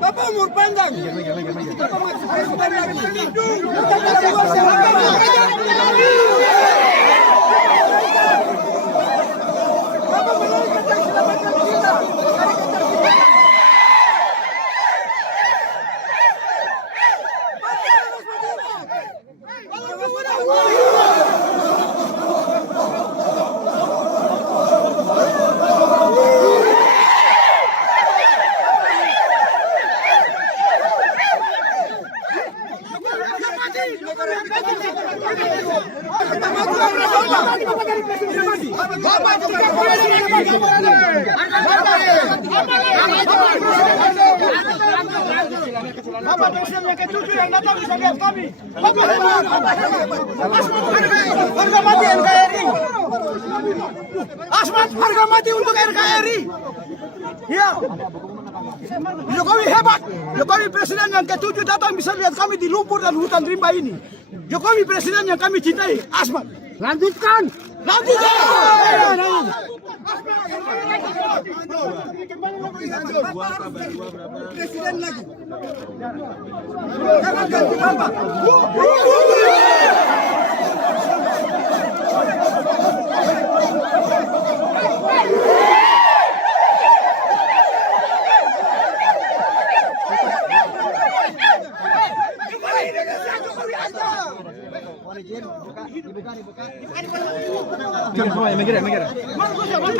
Bapak umur panjang. Bapak Presiden yang ke-7 yang datang bisa lihat kami. Harga mati NKRI. Asmat, harga mati untuk NKRI. Ya. Jokowi hebat. Jokowi Presiden yang ke-7 datang bisa lihat kami di lumpur dan hutan rimba ini. Jokowi Presiden yang kami cintai. Asmat. Lanjutkan. Lanjutkan. Presiden lagi. Jangan ganti Bapak.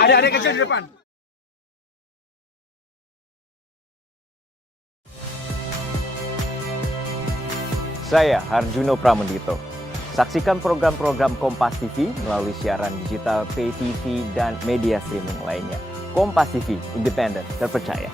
Ada kecil di depan. Saya Harjuno Pramendito. Saksikan program-program Kompas TV melalui siaran digital, pay TV, dan media streaming lainnya. Kompas TV, independen, terpercaya.